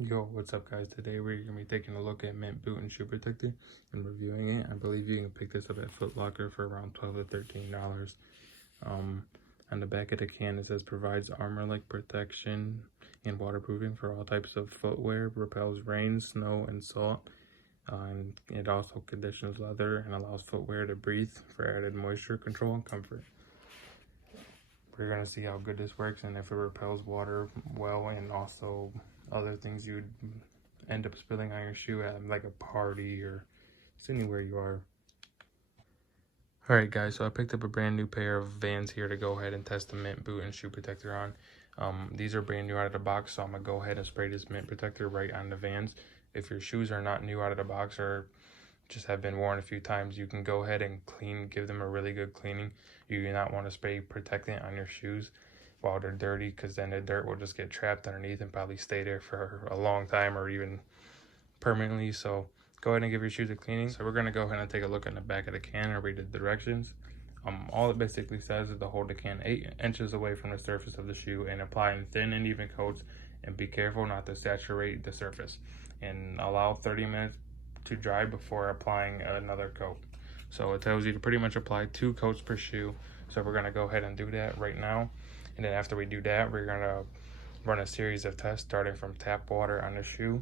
Yo, what's up guys? Today we're going to be taking a look at Mint Boot and Shoe Protector and reviewing it. I believe you can pick this up at Foot Locker for around $12 to $13. On the back of the can it says provides armor-like protection and waterproofing for all types of footwear, repels rain, snow, and salt. And it also conditions leather and allows footwear to breathe for added moisture control and comfort. We're going to see how good this works and if it repels water well, and also other things you'd end up spilling on your shoe at like a party or just anywhere you are. Alright guys, so I picked up a brand new pair of Vans here to go ahead and test the Mint Boot and Shoe Protector on. These are brand new out of the box, so I'm going to go ahead and spray this Mint Protector right on the Vans. If your shoes are not new out of the box or just have been worn a few times, you can go ahead and give them a really good cleaning. You do not want to spray Protectant on your shoes while they're dirty, because then the dirt will just get trapped underneath and probably stay there for a long time or even permanently. So go ahead and give your shoes a cleaning. So we're going to go ahead and take a look at the back of the can and read the directions. All it basically says is to hold the can 8 inches away from the surface of the shoe and apply in thin and even coats, and be careful not to saturate the surface, and allow 30 minutes to dry before applying another coat. So it tells you to pretty much apply 2 coats per shoe. So we're going to go ahead and do that right now. And then after we do that, we're going to run a series of tests starting from tap water on the shoe,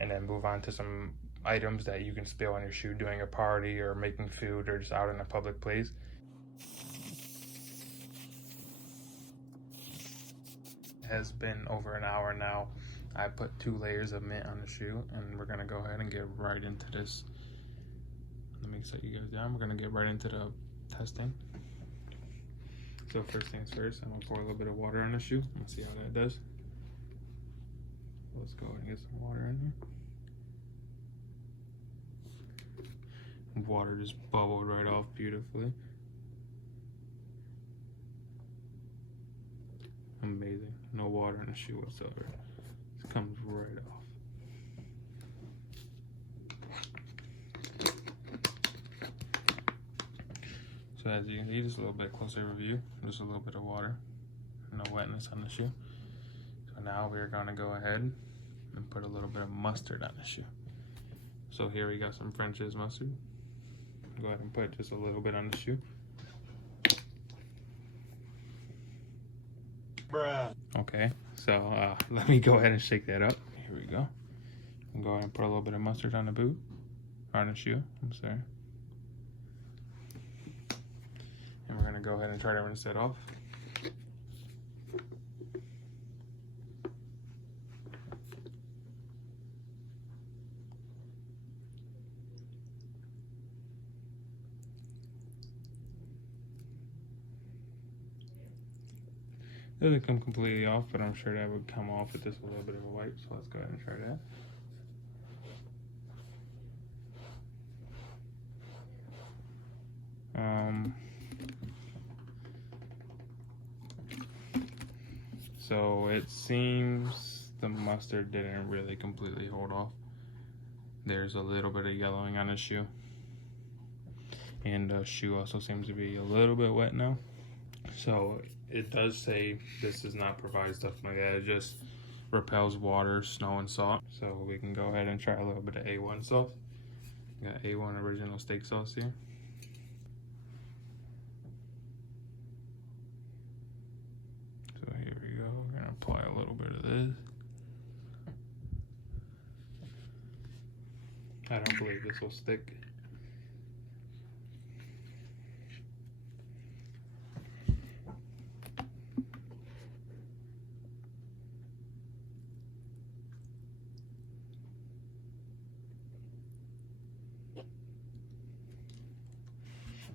and then move on to some items that you can spill on your shoe during a party or making food or just out in a public place. It has been over an hour now. I put 2 layers of mint on the shoe, and we're going to go ahead and get right into this. Let me set you guys down. We're going to get right into the testing. So first things first, I'm going to pour a little bit of water on the shoe and see how that does. Let's go ahead and get some water in here. Water just bubbled right off beautifully. Amazing. No water in the shoe whatsoever. It comes right off. So as you can see, just a little bit closer review, just a little bit of water, no wetness on the shoe. So now we're gonna go ahead and put a little bit of mustard on the shoe. So here we got some French's mustard. Go ahead and put just a little bit on the shoe. Bruh. Okay, so let me go ahead and shake that up. Here we go. And go ahead and put a little bit of mustard on the boot, or on the shoe, I'm sorry. And we're gonna go ahead and try to rinse that off. Doesn't come completely off, but I'm sure that would come off with just a little bit of a wipe. So let's go ahead and try that. So it seems the mustard didn't really completely hold off. There's a little bit of yellowing on the shoe, and the shoe also seems to be a little bit wet now. So it does say this does not provide stuff like that. It just repels water, snow, and salt. So we can go ahead and try a little bit of A1 sauce. We got A1 original steak sauce here. So here we go. We're gonna apply a little bit of this. I don't believe this will stick.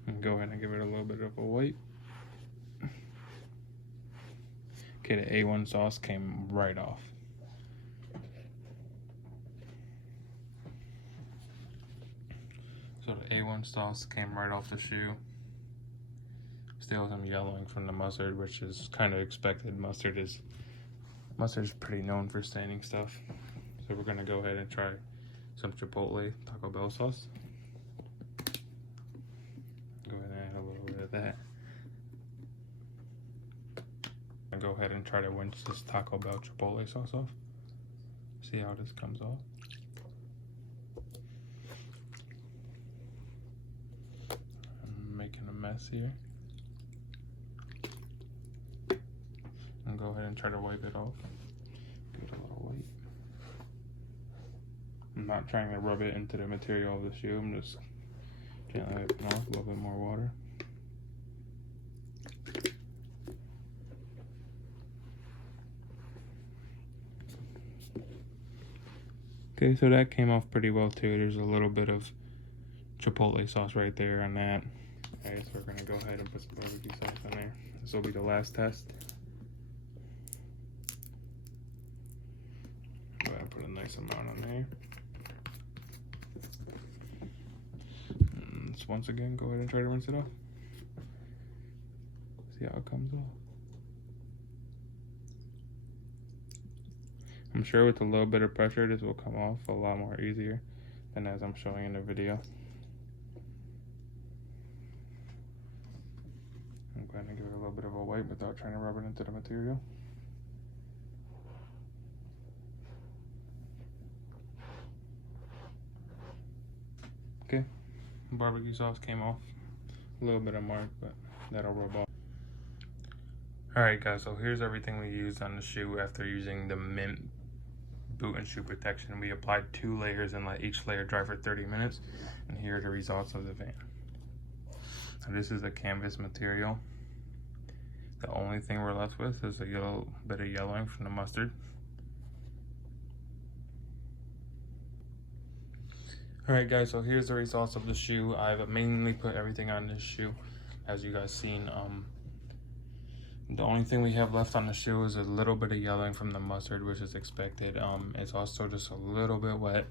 And go ahead and give it a little bit of a wipe. Okay, the A1 sauce came right off. So the A1 sauce came right off the shoe. Still some yellowing from the mustard, which is kind of expected. Mustard is pretty known for staining stuff. So we're gonna go ahead and try some Chipotle Taco Bell sauce. Go ahead and add a little bit of that. I'll go ahead and try to rinse this Taco Bell Chipotle sauce off. See See how this comes off. I'm making a mess here. And go ahead and try to wipe it off. Give it a little wipe. I'm not trying to rub it into the material of the shoe. I'm just gently wiping off, a little bit more water. Okay, so that came off pretty well too. There's a little bit of chipotle sauce right there on that. Alright, so we're gonna go ahead and put some barbecue sauce in there. This will be the last test. Go ahead and put a nice amount on there. And once again, go ahead and try to rinse it off. See how it comes off. I'm sure with a little bit of pressure, this will come off a lot more easier than as I'm showing in the video. I'm going to give it a little bit of a wipe without trying to rub it into the material. Okay, barbecue sauce came off. A little bit of mark, but that'll rub off. Alright guys, so here's everything we used on the shoe after using the mint boot and shoe protection. We applied 2 layers and let each layer dry for 30 minutes. And here are the results of the van. So this is a canvas material. The only thing we're left with is a little bit of yellowing from the mustard. Alright guys, so here's the results of the shoe. I've mainly put everything on this shoe, as you guys seen. The only thing we have left on the shoe is a little bit of yellowing from the mustard, which is expected. It's also just a little bit wet.